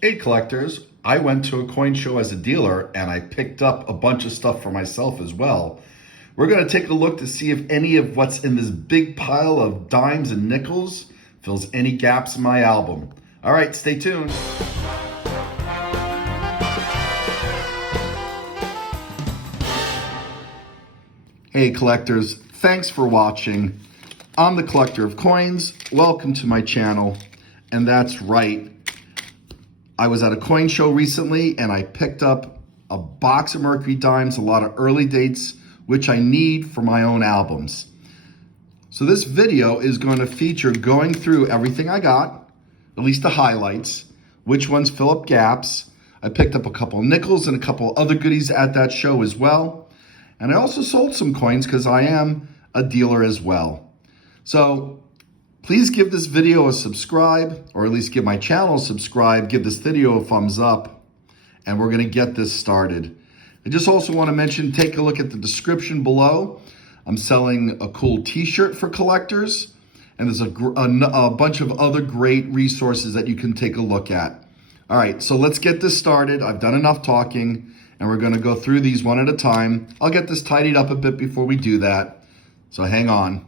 Hey collectors, I went to a coin show as a dealer and I picked up a bunch of stuff for myself as well. We're going to take a look to see if any of what's in this big pile of dimes and nickels fills any gaps in my album. All right, stay tuned. Hey collectors, thanks for watching. I'm the collector of coins. Welcome to my channel. And that's right, I was at a coin show recently and I picked up a box of Mercury Dimes, a lot of early dates, which I need for my own albums. So this video is going to feature going through everything I got, at least the highlights, which ones fill up gaps. I picked up a couple of nickels and a couple other goodies at that show as well. And I also sold some coins because I am a dealer as well. So please give this video a subscribe, or at least give my channel a subscribe, give this video a thumbs up, and we're gonna get this started. I just also wanna mention, take a look at the description below. I'm selling a cool t-shirt for collectors, and there's a bunch of other great resources that you can take a look at. All right, so let's get this started. I've done enough talking, and we're gonna go through these one at a time. I'll get this tidied up a bit before we do that, so hang on.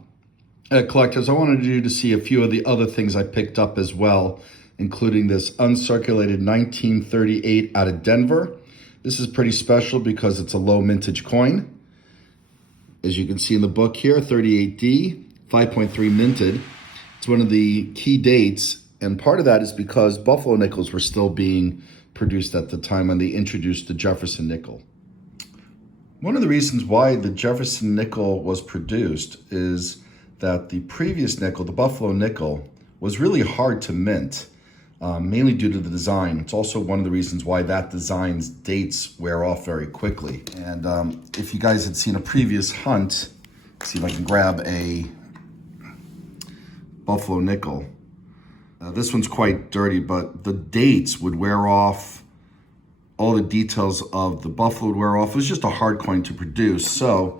Collectors, I wanted you to see a few of the other things I picked up as well, including this uncirculated 1938 out of Denver. This is pretty special because it's a low mintage coin. As you can see in the book here, 38D, 5.3 minted. It's one of the key dates, and part of that is because Buffalo nickels were still being produced at the time when they introduced the Jefferson nickel. One of the reasons why the Jefferson nickel was produced is that the previous nickel, the Buffalo nickel, was really hard to mint, mainly due to the design. It's also one of the reasons why that design's dates wear off very quickly. And if you guys had seen a previous hunt, let's see if I can grab a Buffalo nickel. This one's quite dirty, but the dates would wear off. All the details of the Buffalo would wear off. It was just a hard coin to produce. So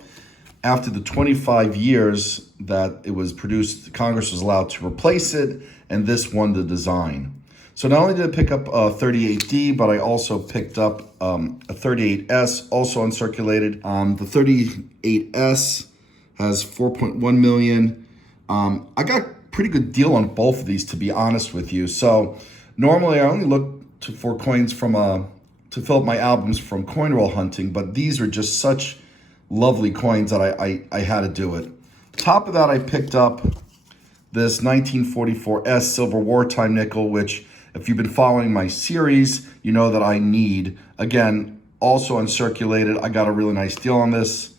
after the 25 years that it was produced, Congress was allowed to replace it, and this won the design. So not only did I pick up a 38D, but I also picked up a 38S, also uncirculated. The 38S has 4.1 million. I got a pretty good deal on both of these, to be honest with you. So normally I only look for coins from to fill up my albums from coinroll hunting, but these are just such lovely coins that I had to do it. Top of that, I picked up this 1944S silver wartime nickel, which if you've been following my series, you know that I need. Again, also uncirculated. I got a really nice deal on this.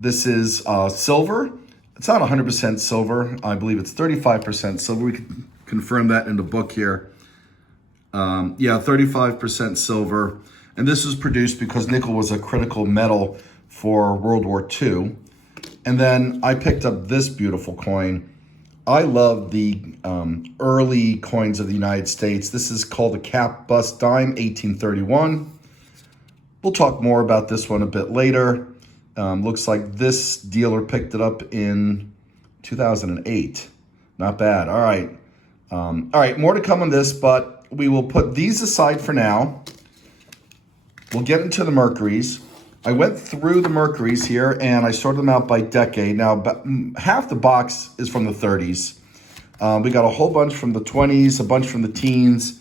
This is silver. It's not 100% silver. I believe it's 35% silver. We can confirm that in the book here. Yeah, 35% silver. And this was produced because nickel was a critical metal for World War II. And then I picked up this beautiful coin. I love the early coins of the United States. This is called a cap bust dime, 1831. We'll talk more about this one a bit later. Looks like this dealer picked it up in 2008. Not bad. All right, more to come on this, but we will put these aside for now. We'll get into the Mercuries. I went through the Mercuries here and I sorted them out by decade. Now, half the box is from the 30s. We got a whole bunch from the 20s, a bunch from the teens,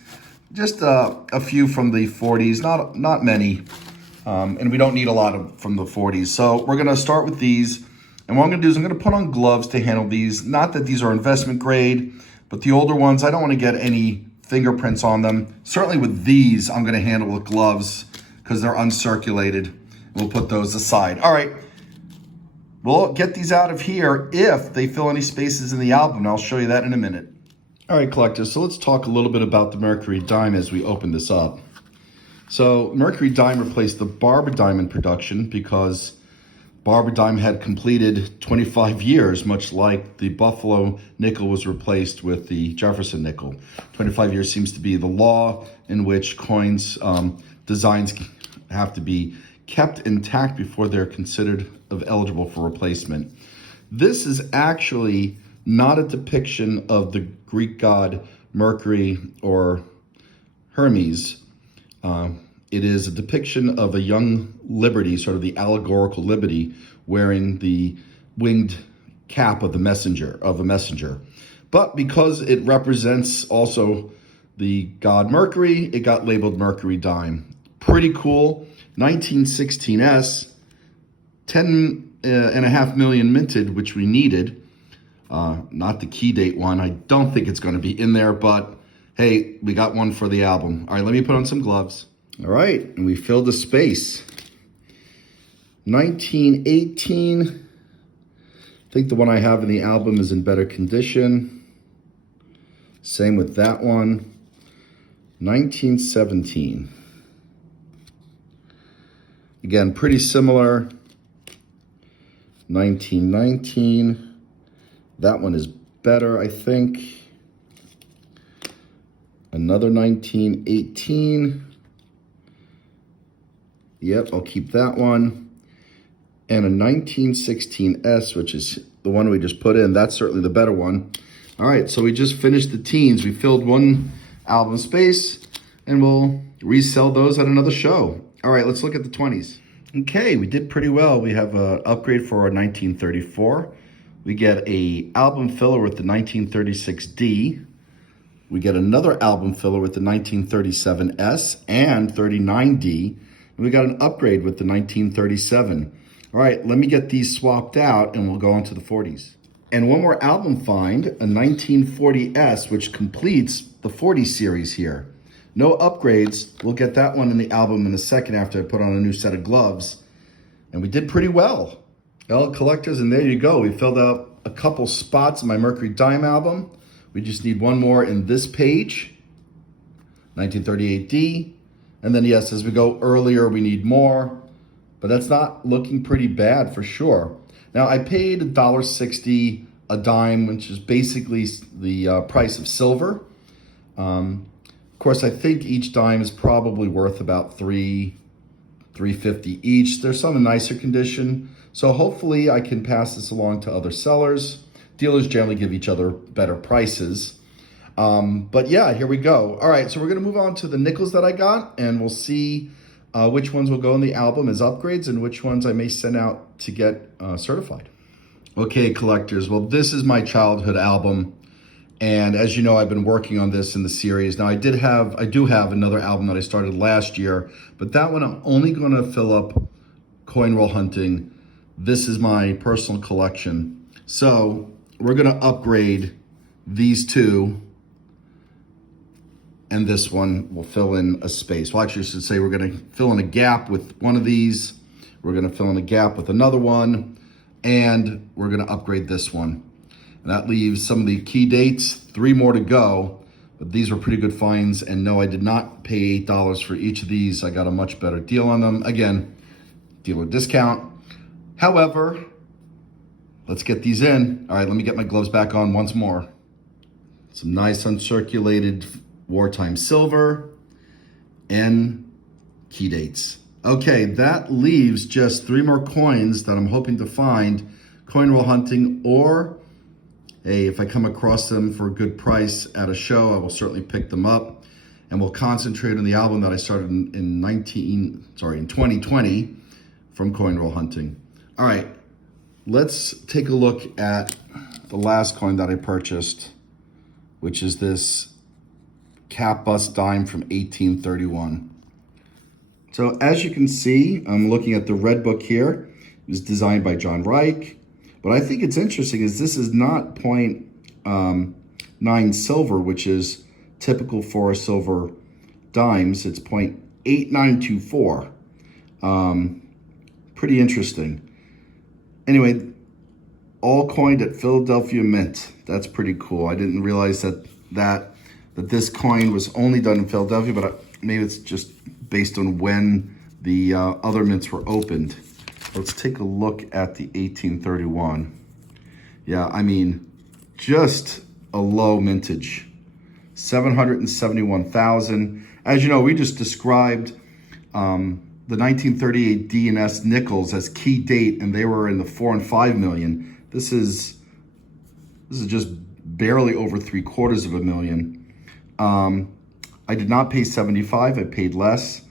just a few from the 40s, not many. And we don't need a lot from the 40s. So we're gonna start with these. And what I'm gonna do is I'm gonna put on gloves to handle these. Not that these are investment grade, but the older ones, I don't wanna get any fingerprints on them. Certainly with these, I'm gonna handle with gloves because they're uncirculated. We'll put those aside. All right, we'll get these out of here if they fill any spaces in the album. I'll show you that in a minute. All right, collectors, so let's talk a little bit about the Mercury Dime as we open this up. So Mercury Dime replaced the Barber Dime in production because Barber Dime had completed 25 years, much like the Buffalo nickel was replaced with the Jefferson nickel. 25 years seems to be the law in which coins, designs have to be kept intact before they're considered eligible for replacement. This is actually not a depiction of the Greek god Mercury or Hermes. It is a depiction of a young Liberty, sort of the allegorical Liberty, wearing the winged cap of a messenger. But because it represents also the god Mercury, it got labeled Mercury Dime. Pretty cool. 1916S, 10.5 million minted, which we needed. Not the key date one. I don't think it's going to be in there, but hey, we got one for the album. All right, let me put on some gloves. All right, and we filled the space. 1918. I think the one I have in the album is in better condition. Same with that one. 1917. Again, pretty similar. 1919. That one is better, I think. Another 1918. Yep, I'll keep that one. And a 1916S, which is the one we just put in. That's certainly the better one. All right, so we just finished the teens. We filled one album space, and we'll resell those at another show. All right, let's look at the 20s. Okay, we did pretty well. We have an upgrade for our 1934. We get a album filler with the 1936D. We get another album filler with the 1937S and 39D. And we got an upgrade with the 1937. All right, let me get these swapped out and we'll go on to the 40s. And one more album find, a 1940S, which completes the 40 series here. No upgrades. We'll get that one in the album in a second after I put on a new set of gloves. And we did pretty well. Well, collectors, and there you go. We filled out a couple spots in my Mercury Dime album. We just need one more in this page, 1938D. And then, yes, as we go earlier, we need more. But that's not looking pretty bad for sure. Now, I paid $1.60 a dime, which is basically the price of silver. Of course, I think each dime is probably worth about $3.50 each. There's some in nicer condition. So hopefully I can pass this along to other sellers. Dealers generally give each other better prices. But yeah, here we go. All right, so we're gonna move on to the nickels that I got, and we'll see which ones will go in the album as upgrades and which ones I may send out to get certified. Okay, collectors, well, this is my childhood album. And as you know, I've been working on this in the series. Now, I do have another album that I started last year, but that one I'm only gonna fill up coin roll hunting. This is my personal collection. So we're gonna upgrade these two, and this one will fill in a space. Well, actually, I should say we're gonna fill in a gap with one of these. We're gonna fill in a gap with another one, and we're gonna upgrade this one. And that leaves some of the key dates, 3 more to go, but these were pretty good finds. And no, I did not pay $8 for each of these. I got a much better deal on them. Again, dealer discount. However, let's get these in. All right, let me get my gloves back on once more. Some nice uncirculated wartime silver and key dates. Okay, that leaves just 3 more coins that I'm hoping to find coin roll hunting, or hey, if I come across them for a good price at a show, I will certainly pick them up, and we'll concentrate on the album that I started in 2020 from coin roll hunting. All right, let's take a look at the last coin that I purchased, which is this cap bust dime from 1831. So as you can see, I'm looking at the red book here. It was designed by John Reich. What I think it's interesting is this is not 0.9 silver, which is typical for silver dimes. It's 0.8924. Pretty interesting. Anyway, all coined at Philadelphia Mint. That's pretty cool. I didn't realize that this coin was only done in Philadelphia, but maybe it's just based on when the other mints were opened. Let's take a look at the 1831. Yeah, I mean, just a low mintage. 771,000. As you know, we just described the 1938 D and S nickels as key date, and they were in the 4 and 5 million. This is just barely over 3/4 of a million. I did not pay 75, I paid less.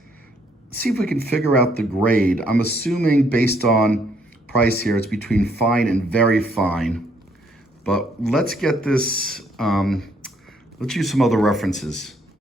See if we can figure out the grade. I'm assuming based on price here, it's between fine and very fine. But let's get this, let's use some other references.